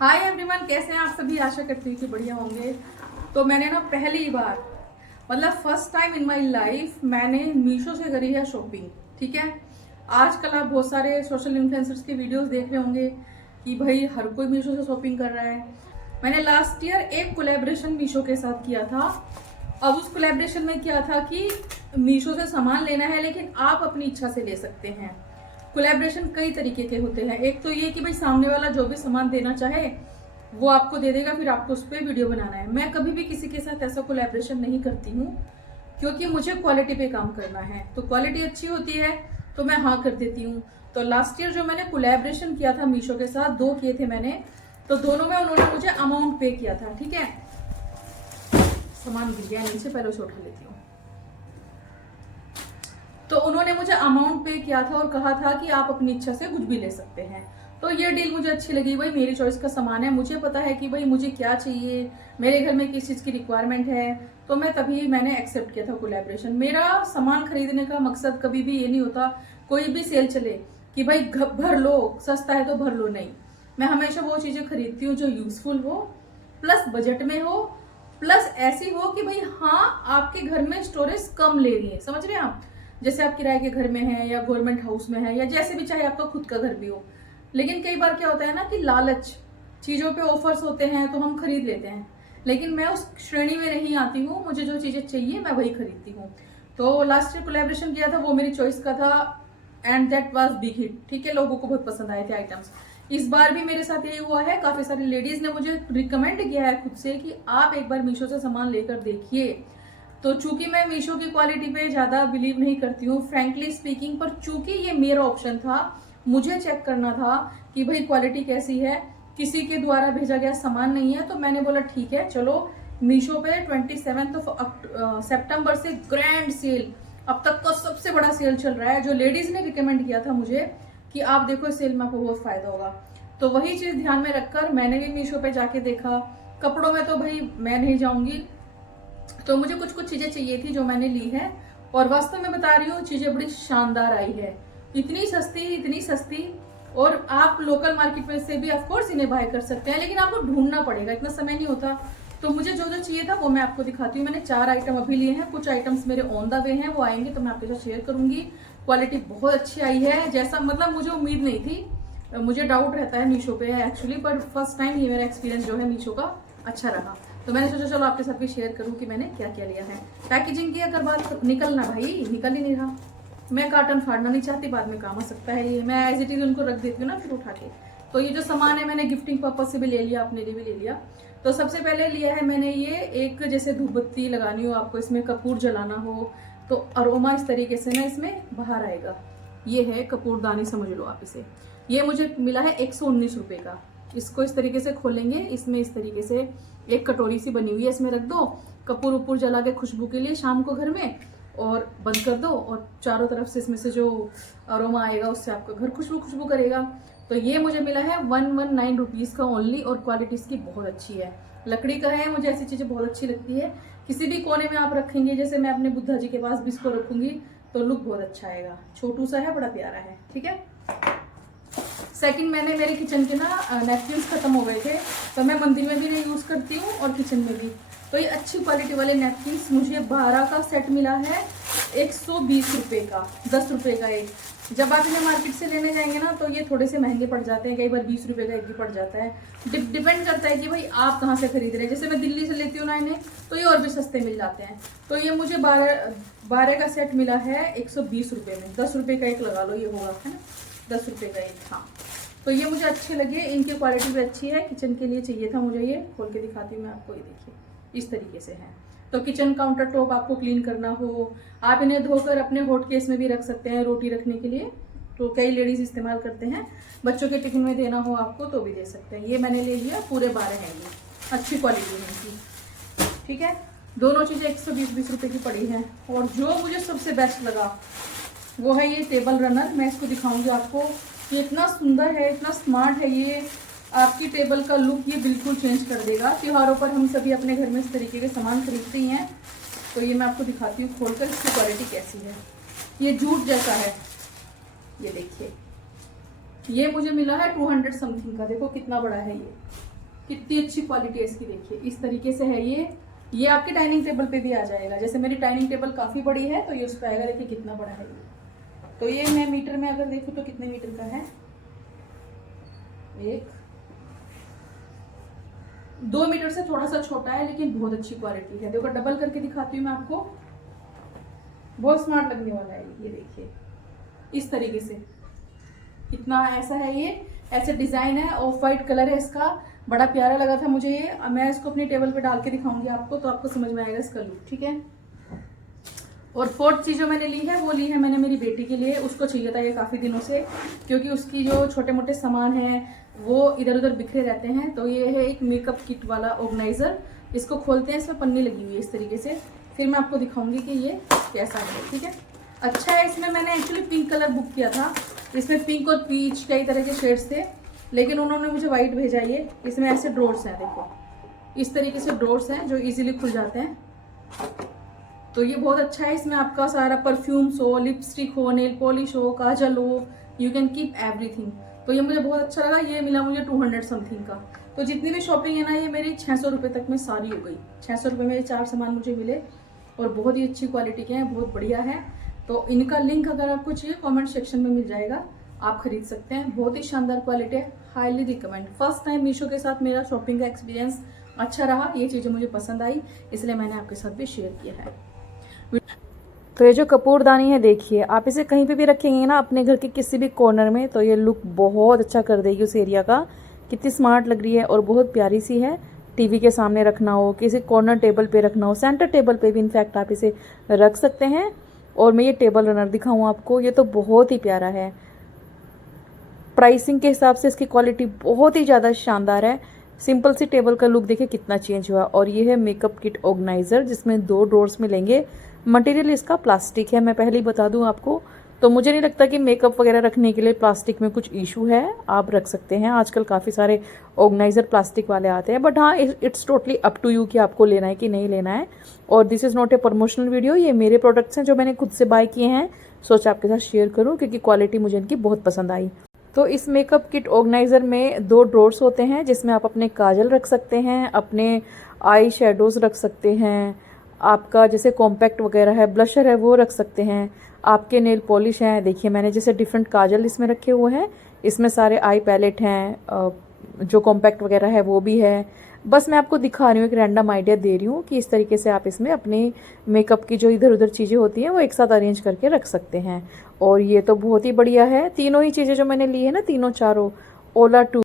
Hi everyone, कैसे हैं आप सभी। आशा करती हूँ कि बढ़िया होंगे। तो मैंने ना पहली बार मतलब first time in my life मैंने मीशो से करी है शॉपिंग। ठीक है, आजकल आप बहुत सारे सोशल इन्फ्लुएंसर्स के वीडियोस देख रहे होंगे कि भाई हर कोई मीशो से शॉपिंग कर रहा है। मैंने लास्ट ईयर एक कोलैबोरेशन मीशो के साथ किया था। अब उस कोलैबोरेशन में क्या था कि मीशो से सामान लेना है लेकिन आप अपनी इच्छा से ले सकते हैं। कोलैबोरेशन कई तरीके के होते हैं। एक तो ये कि भाई सामने वाला जो भी सामान देना चाहे वो आपको दे देगा, फिर आपको उस पर वीडियो बनाना है। मैं कभी भी किसी के साथ ऐसा कोलैबोरेशन नहीं करती हूँ क्योंकि मुझे क्वालिटी पे काम करना है। तो क्वालिटी अच्छी होती है तो मैं हाँ कर देती हूँ। तो लास्ट ईयर जो मैंने कोलैबोरेशन किया था मीशो के साथ, 2 किए थे मैंने, तो दोनों में उन्होंने मुझे अमाउंट पे किया था। ठीक है, सामान गिर गया नीचे, पहले उसे उठा लेती हूँ। तो उन्होंने मुझे अमाउंट पे किया था और कहा था कि आप अपनी इच्छा से कुछ भी ले सकते हैं। तो ये डील मुझे अच्छी लगी। भाई मेरी चॉइस का सामान है, मुझे पता है कि भाई मुझे क्या चाहिए, मेरे घर में किस चीज़ की रिक्वायरमेंट है, तो मैं तभी मैंने एक्सेप्ट किया था कोलैबोरेशन। मेरा सामान खरीदने का मकसद कभी भी ये नहीं होता कोई भी सेल चले कि भाई भर लो, सस्ता है तो भर लो, नहीं। मैं हमेशा वो चीज़ें खरीदती हूँ जो यूजफुल हो, प्लस बजट में हो, प्लस ऐसी हो कि भाई हाँ आपके घर में स्टोरेज कम ले रही है। समझ रहे हैं आप, जैसे आप किराए के घर में हैं या गवर्नमेंट हाउस में है या जैसे भी, चाहे आपका खुद का घर भी हो। लेकिन कई बार क्या होता है ना कि लालच, चीज़ों पे ऑफर्स होते हैं तो हम खरीद लेते हैं, लेकिन मैं उस श्रेणी में नहीं आती हूँ। मुझे जो चीज़ें चाहिए मैं वही खरीदती हूँ। तो लास्ट ईयर कोलैबोरेशन किया था, वो मेरी चॉइस का था and that was big hit. ठीक है, लोगों को बहुत पसंद आए थे आइटम्स। इस बार भी मेरे साथ यही हुआ है। काफ़ी सारी लेडीज़ ने मुझे रिकमेंड किया है खुद से कि आप एक बार मीशो से सामान लेकर देखिए। तो चूंकि मैं मीशो की क्वालिटी पे ज़्यादा बिलीव नहीं करती हूँ फ्रैंकली स्पीकिंग, पर चूंकि ये मेरा ऑप्शन था, मुझे चेक करना था कि भाई क्वालिटी कैसी है, किसी के द्वारा भेजा गया सामान नहीं है, तो मैंने बोला ठीक है चलो मीशो पे 27 सितंबर से ग्रैंड सेल, अब तक का सबसे बड़ा सेल चल रहा है, जो लेडीज़ ने रिकमेंड किया था मुझे कि आप देखो इस सेल में आपको बहुत फ़ायदा होगा। तो वही चीज़ ध्यान में रखकर मैंने भी मीशो पे जाके देखा। कपड़ों में तो भाई मैं नहीं जाऊँगी, तो मुझे कुछ कुछ चीज़ें चाहिए थी जो मैंने ली है। और वास्तव में बता रही हूँ, चीज़ें बड़ी शानदार आई है, इतनी सस्ती इतनी सस्ती। और आप लोकल मार्केट में से भी ऑफकोर्स इन्हें बाय कर सकते हैं, लेकिन आपको ढूंढना पड़ेगा, इतना समय नहीं होता। तो मुझे जो जो चाहिए था वो मैं आपको दिखाती हूँ। मैंने 4 आइटम अभी लिए हैं, कुछ आइटम्स मेरे ऑन द वे हैं, वो आएंगे तो मैं आपके साथ शेयर करूंगी। क्वालिटी बहुत अच्छी आई है, जैसा मतलब मुझे उम्मीद नहीं थी। मुझे डाउट रहता है मीशो पे एक्चुअली, पर फर्स्ट टाइम ये मेरा एक्सपीरियंस जो है मीशो का अच्छा रहा। तो मैंने सोचा चलो आपके साथ भी शेयर करूं कि मैंने क्या क्या लिया है। पैकेजिंग की अगर बात, निकलना भाई निकल ही नहीं रहा। मैं कार्टन फाड़ना नहीं चाहती, बाद में काम आ सकता है ये, मैं एज इट इज उनको रख देती हूँ ना फिर उठा के। तो ये जो सामान है मैंने गिफ्टिंग पर्पज से भी ले लिया, अपने लिए भी ले लिया। तो सबसे पहले लिया है मैंने ये एक, जैसे धूप बत्ती लगानी हो आपको, इसमें कपूर जलाना हो तो अरोमा इस तरीके से ना इसमें बाहर आएगा। ये है कपूरदानी, समझ लो आप इसे। ये मुझे मिला है 119 रुपये का। इसको इस तरीके से खोलेंगे, इसमें इस तरीके से एक कटोरी सी बनी हुई है, इसमें रख दो, कपूर उपूर जला के खुशबू के लिए शाम को घर में, और बंद कर दो, और चारों तरफ से इसमें से जो अरोमा आएगा उससे आपका घर खुशबू खुशबू करेगा। तो ये मुझे मिला है 119 रुपीज़ का ओनली, और क्वालिटी इसकी बहुत अच्छी है, लकड़ी का है। मुझे ऐसी चीज़ें बहुत अच्छी लगती है, किसी भी कोने में आप रखेंगे, जैसे मैं अपने बुद्धा जी के पास भी इसको रखूंगी तो लुक बहुत अच्छा आएगा। छोटू सा है, बड़ा प्यारा है। ठीक है, सेकंड, मैंने मेरे किचन के ना नैपकिन्स खत्म हो गए थे, तो मैं मंदिर में भी नहीं यूज़ करती हूँ और किचन में भी। तो ये अच्छी क्वालिटी वाले नैपकिन्स मुझे 12 का सेट मिला है 120 रुपये का, 10 रुपये का एक। जब आप इन्हें मार्केट से लेने जाएंगे ना तो ये थोड़े से महंगे पड़ जाते हैं, कई बार 20 रुपये का एक भी पड़ जाता है। डिपेंड करता है कि भाई आप कहाँ से खरीद रहे हैं। जैसे मैं दिल्ली से लेती हूँ ना इन्हें, तो ये और भी सस्ते मिल जाते हैं। तो ये मुझे 12 का सेट मिला है 120 रुपये में, 10 रुपये का एक लगा लो ये होगा, है ना, 10 रुपये का एक। हाँ, तो ये मुझे अच्छे लगे, इनकी क्वालिटी भी अच्छी है। किचन के लिए चाहिए था मुझे, ये खोल के दिखाती हूँ मैं आपको। ये देखिए इस तरीके से है। तो किचन काउंटर टॉप आपको क्लीन करना हो, आप इन्हें धोकर अपने हॉट केस में भी रख सकते हैं रोटी रखने के लिए, तो कई लेडीज इस्तेमाल करते हैं। बच्चों के टिफिन में देना हो आपको तो भी दे सकते हैं। ये मैंने ले लिया, पूरे 12 हैं ये, अच्छी क्वालिटी है इनकी। ठीक है, दोनों चीज़ें 120 रुपये की पड़ी हैं। और जो मुझे सबसे बेस्ट लगा वो है ये टेबल रनर। मैं इसको दिखाऊंगी आपको, ये इतना सुंदर है, इतना स्मार्ट है, ये आपकी टेबल का लुक ये बिल्कुल चेंज कर देगा। त्योहारों पर हम सभी अपने घर में इस तरीके के सामान खरीदते ही हैं। तो ये मैं आपको दिखाती हूँ खोलकर इसकी क्वालिटी कैसी है। ये जूट जैसा है, ये देखिए ये मुझे मिला है 200 समथिंग का। देखो कितना बड़ा है ये, कितनी अच्छी क्वालिटी है इसकी। देखिए इस तरीके से है ये आपके डाइनिंग टेबल पे भी आ जाएगा। जैसे मेरी डाइनिंग टेबल काफ़ी बड़ी है तो ये उस पर आएगा। देखिए कितना बड़ा है ये। तो ये मैं मीटर में अगर देखूँ तो कितने मीटर का है, 2 मीटर से थोड़ा सा छोटा है, लेकिन बहुत अच्छी क्वालिटी है। देखो डबल करके दिखाती हूँ मैं आपको, बहुत स्मार्ट लगने वाला है ये। देखिए इस तरीके से इतना ऐसा है ये, ऐसे डिजाइन है, ऑफ वाइट कलर है इसका, बड़ा प्यारा लगा था मुझे ये। मैं इसको अपनी टेबल पे डाल के दिखाऊंगी आपको, तो आपको समझ में आएगा इसका लुक, ठीक है। और फोर्थ चीज जो मैंने ली है वो ली है मैंने मेरी बेटी के लिए। उसको चाहिए था ये काफ़ी दिनों से, क्योंकि उसकी जो छोटे मोटे सामान हैं वो इधर उधर बिखरे रहते हैं। तो ये है एक मेकअप किट वाला ऑर्गेनाइजर। इसको खोलते हैं, इसमें पन्नी लगी हुई है इस तरीके से, फिर मैं आपको दिखाऊंगी कि ये कैसा है, ठीक है। अच्छा है, इसमें मैंने एक्चुअली पिंक कलर बुक किया था। इसमें पिंक और पीच कई तरह के शेड्स थे, लेकिन उन्होंने मुझे वाइट भेजा ये। इसमें ऐसे ड्रॉर्स हैं, देखो इस तरीके से ड्रॉर्स हैं जो इजीली खुल जाते हैं। तो ये बहुत अच्छा है। इसमें आपका सारा परफ्यूम्स हो, लिपस्टिक हो, नेल पॉलिश हो, काजल हो, यू कैन कीप एवरीथिंग। तो ये मुझे बहुत अच्छा लगा। ये मिला मुझे 200 समथिंग का। तो जितनी भी शॉपिंग है ना, ये मेरी 600 रुपये तक में सारी हो गई। 600 रुपये में ये 4 सामान मुझे मिले और बहुत ही अच्छी क्वालिटी के हैं, बहुत बढ़िया है। तो इनका लिंक अगर आपको चाहिए कमेंट सेक्शन में मिल जाएगा, आप खरीद सकते हैं। बहुत ही शानदार क्वालिटी है, highly recommend. First time Meesho के साथ मेरा शॉपिंग का एक्सपीरियंस अच्छा रहा, ये चीज़ें मुझे पसंद आई, इसलिए मैंने आपके साथ भी शेयर किया है। तो ये जो कपूरदानी है, देखिए आप इसे कहीं पे भी रखेंगे ना अपने घर के किसी भी कॉर्नर में, तो ये लुक बहुत अच्छा कर देगी उस एरिया का। कितनी स्मार्ट लग रही है और बहुत प्यारी सी है। टीवी के सामने रखना हो, किसी कॉर्नर टेबल पे रखना हो, सेंटर टेबल पे भी इनफैक्ट आप इसे रख सकते हैं। और मैं ये टेबल रनर दिखाऊँ आपको, ये तो बहुत ही प्यारा है। प्राइसिंग के हिसाब से इसकी क्वालिटी बहुत ही ज़्यादा शानदार है। सिंपल सी टेबल का लुक देखिए कितना चेंज हुआ। और ये है मेकअप किट ऑर्गेनाइजर, जिसमें 2 ड्रॉर्स मिलेंगे। मटेरियल इसका प्लास्टिक है, मैं पहले ही बता दूं आपको। तो मुझे नहीं लगता कि मेकअप वगैरह रखने के लिए प्लास्टिक में कुछ इशू है, आप रख सकते हैं। आजकल काफ़ी सारे ऑर्गेनाइजर प्लास्टिक वाले आते हैं, बट हाँ it's totally up to you कि आपको लेना है कि नहीं लेना है। और this is not a promotional video, ये मेरे प्रोडक्ट्स हैं जो मैंने खुद से बाय किए हैं, सोचा आपके साथ शेयर करूँ क्योंकि क्वालिटी मुझे इनकी बहुत पसंद आई। तो इस मेकअप किट ऑर्गेनाइजर में 2 ड्रॉर्स होते हैं, जिसमें आप अपने काजल रख सकते हैं, अपने आई शेडोज़ रख सकते हैं, आपका जैसे कॉम्पैक्ट वगैरह है, ब्लशर है वो रख सकते हैं, आपके नेल पॉलिश हैं। देखिए मैंने जैसे डिफरेंट काजल इसमें रखे हुए हैं, इसमें सारे आई पैलेट हैं, जो कॉम्पैक्ट वगैरह है वो भी है। बस मैं आपको दिखा रही हूँ, एक रैंडम आइडिया दे रही हूँ कि इस तरीके से आप इसमें अपने मेकअप की जो इधर उधर चीज़ें होती हैं वो एक साथ अरेंज करके रख सकते हैं। और ये तो बहुत ही बढ़िया है। तीनों ही चीज़ें जो मैंने ली है ना, तीनों चारों ओला 2